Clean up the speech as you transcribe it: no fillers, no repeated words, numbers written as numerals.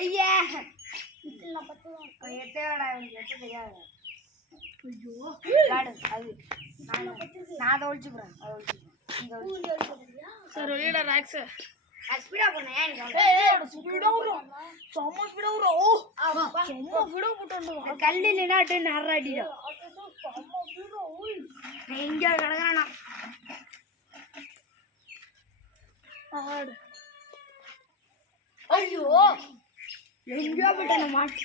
ஐயா எத்தையோட எத்த தெரியாது. ஐயோ அது நான் ஒழிச்சுக்கிறேன். சார் வெளியிட ராக்ஸ் ஸ்பீடா போனேன். கல்லு நின்னாட்டு நறாடிடும் எங்க கிடக்குறானா. ஐயோ எங்கேயோ போயிட்டு மாட்டு